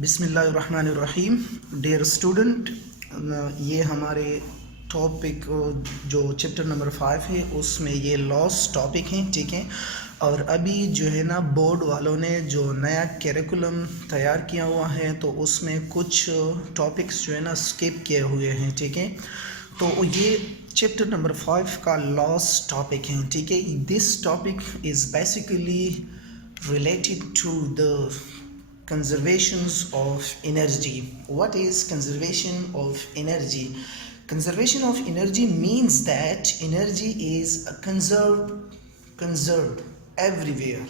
बिस्मिल्लाहिर्रहमानिर्रहीम। Dear student, ये हमारे टॉपिक जो चैप्टर नंबर 5 है उसमें ये लॉस टॉपिक हैं, ठीक है। और अभी जो है ना बोर्ड वालों ने जो नया करिकुलम तैयार किया हुआ है तो उसमें कुछ टॉपिक्स जो है ना स्किप किए हुए हैं, ठीक है। तो ये चैप्टर नंबर 5 का लॉस टॉपिक है, ठीक है। This topic is basically related to the conservations of energy. What is conservation of energy? Conservation of energy means that energy is conserved everywhere.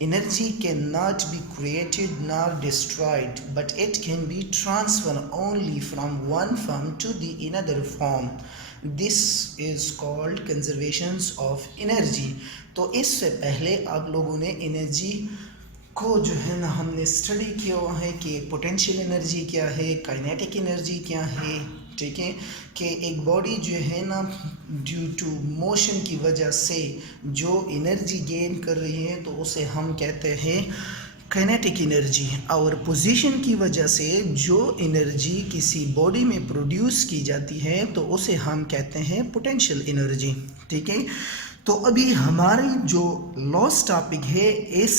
Energy cannot be created nor destroyed, but it can be transferred only from one form to the another form. This is called conservations of energy. तो इससे पहले आप लोगों ने energy को जो है ना हमने स्टडी किया हुआ है कि पोटेंशियल एनर्जी क्या है, काइनेटिक एनर्जी क्या है, ठीक है। कि एक बॉडी जो है ना ड्यू टू मोशन की वजह से जो एनर्जी गेन कर रही है तो उसे हम कहते हैं काइनेटिक एनर्जी, और पोजीशन की वजह से जो एनर्जी किसी बॉडी में प्रोड्यूस की जाती है तो उसे हम कहते हैं पोटेंशियल एनर्जी, ठीक है। तो अभी हमारी जो लॉस्ट टॉपिक है इस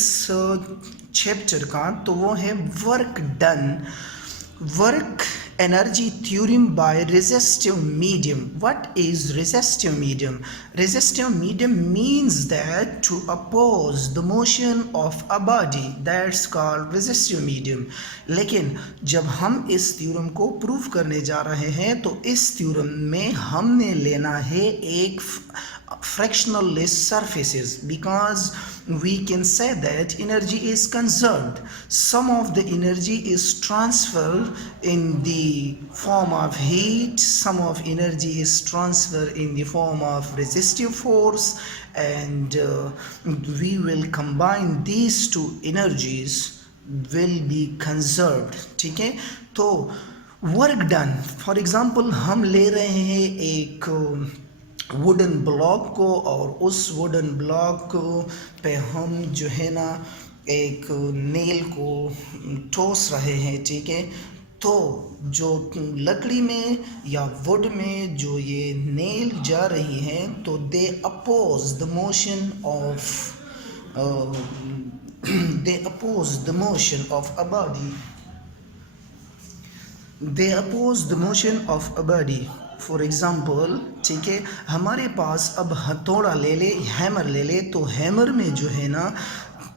चैप्टर का तो वो है work done, work energy theorem by resistive medium. What is resistive medium? Resistive medium means that to oppose the motion of a body, that's called resistive medium. लेकिन जब हम इस थ्योरम को प्रूव करने जा रहे हैं तो इस थ्योरम में हमने लेना है एक fractionless surfaces, because we can say that energy is conserved. Some of the energy is transferred in the form of heat, some of energy is transferred in the form of resistive force, and we will combine these two energies will be conserved, ठीक है। तो work done, for example हम ले रहे हैं एक wooden block को और उस वुडन ब्लॉक पे हम जो है ना एक नेल को ठोस रहे हैं, ठीक है। तो जो लकड़ी में या वुड में जो ये नेल जा रही हैं तो they oppose the motion of they oppose the motion of a body, they oppose the motion of a body. For example, ठीक है, हमारे पास अब हथौड़ा ले ले, हैमर ले ले, तो हैमर में जो है ना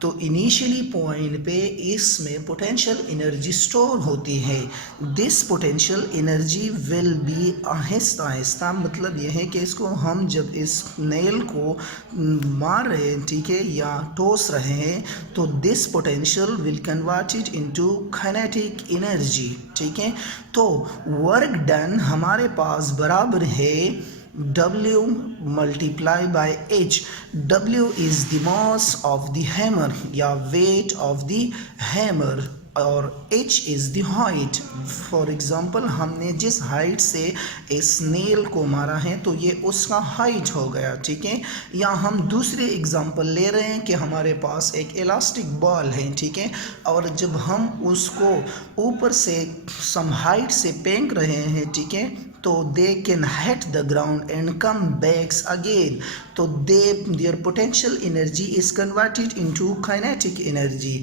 तो इनिशियली पॉइंट पे इसमें पोटेंशियल एनर्जी स्टोर होती है। This potential energy will be Aahista Aahista, मतलब यह है कि इसको हम जब इस नेल को मार रहे हैं, ठीक है, या टोस रहे हैं तो this potential will converted into kinetic energy, ठीक है। तो वर्क डन हमारे पास बराबर है W multiply by H. W is the mass of the hammer या weight of the hammer और H is the height. For example, हमने जिस हाइट से इस नेल को मारा है तो ये उसका हाइट हो गया, ठीक है। या हम दूसरे एग्जांपल ले रहे हैं कि हमारे पास एक इलास्टिक बॉल है, ठीक है, और जब हम उसको ऊपर से सम हाइट से फेंक रहे हैं, ठीक है, तो they can hit the ground and come back again. तो their potential energy is converted into kinetic energy,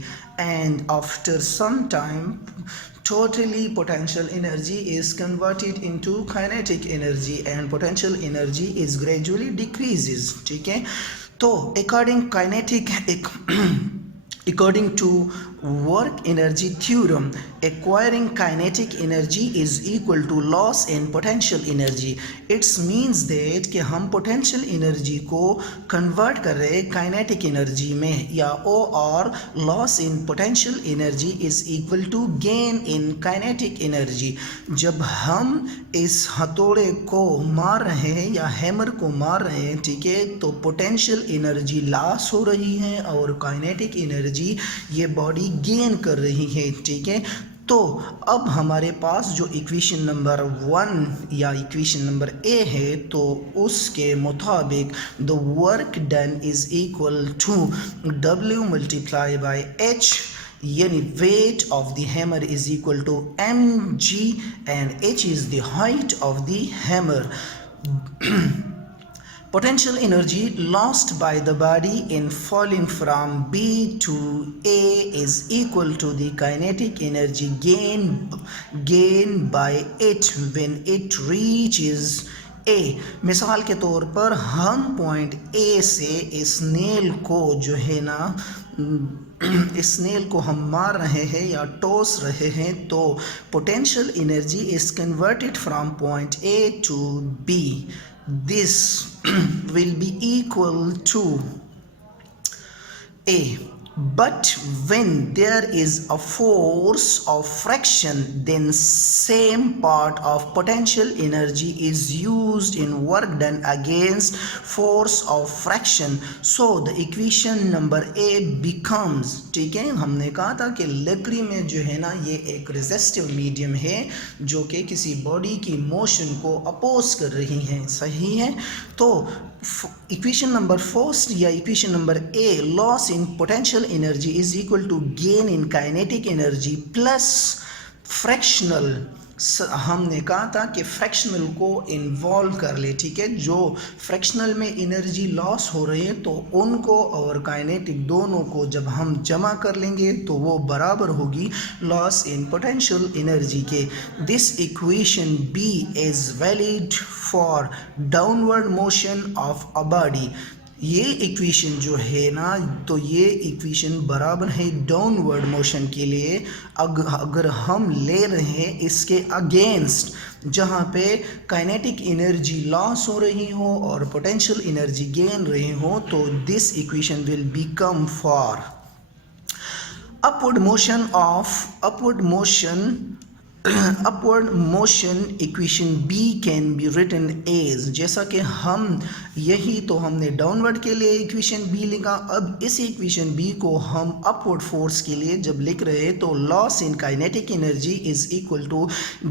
and after some time totally potential energy is converted into kinetic energy and potential energy is gradually decreases, ठीक है। तो according to work energy theorem, acquiring kinetic energy is equal to loss in potential energy. It means that कि हम potential energy को convert कर रहे हैं kinetic energy में, या और loss in potential energy is equal to gain in kinetic energy. जब हम इस हथौड़े को मार रहे हैं या हैमर को मार रहे हैं, ठीक है, तो potential energy लॉस हो रही है और kinetic energy ये बॉडी गेन कर रही है, ठीक है। तो अब हमारे पास जो इक्वेशन नंबर 1 या इक्वेशन नंबर ए है तो उसके मुताबिक the work done is equal to W multiply by H यानी weight of the hammer is equal to mg and h is the height of the hammer. Potential energy lost by the body in falling from B to A is equal to the kinetic energy gained by it when it reaches A. मिसाल के तौर पर हम point A से snail को जो है ना स्नेल को हम मार रहे हैं या टॉस रहे हैं, तो potential energy is converted from point A to B. This will be equal to A. But when there is a force of friction, then same part of potential energy is used in work done against force of friction. So the equation number A becomes, ठीक है, हमने कहा था कि लकड़ी में जो है ना ये एक रेजिस्टिव मीडियम है जो कि किसी बॉडी की मोशन को अपोज कर रही है, सही है. तो इक्वेशन नंबर फर्स्ट या equation number A, loss in potential energy is equal to gain in kinetic energy plus fractional. हमने कहा था कि फ्रैक्शनल को इन्वॉल्व कर ले, ठीक है. जो फ्रैक्शनल में एनर्जी लॉस हो रही है तो उनको और काइनेटिक दोनों को जब हम जमा कर लेंगे तो वो बराबर होगी लॉस इन पोटेंशियल एनर्जी के. This equation B is valid for downward motion of a body. ये इक्वेशन जो है ना, तो ये इक्वेशन बराबर है डाउनवर्ड मोशन के लिए अगर हम ले रहे हैं इसके अगेंस्ट, जहाँ पे काइनेटिक एनर्जी लॉस हो रही हो और पोटेंशियल एनर्जी गेन रही हो, तो this equation will become for upward motion equation B can be written as, जैसा कि हम यही तो हमने डाउनवर्ड के लिए इक्वेशन B लिखा. अब इस इक्वेशन B को हम अपवर्ड फोर्स के लिए जब लिख रहे हैं तो loss in kinetic energy is equal to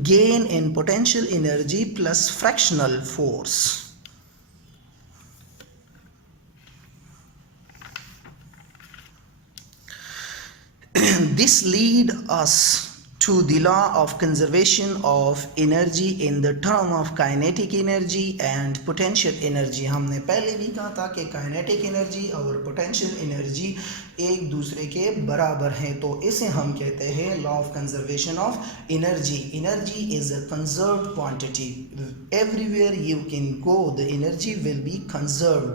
gain in potential energy plus fractional force. This lead us to the law of conservation of energy in the term of kinetic energy and potential energy. हमने पहले भी कहा था कि kinetic energy और potential energy एक दूसरे के बराबर हैं, तो इसे हम कहते हैं law of conservation of energy. Energy is a conserved quantity. Everywhere you can go the energy will be conserved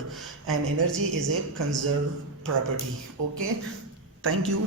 and energy is a conserved property. Okay, thank you.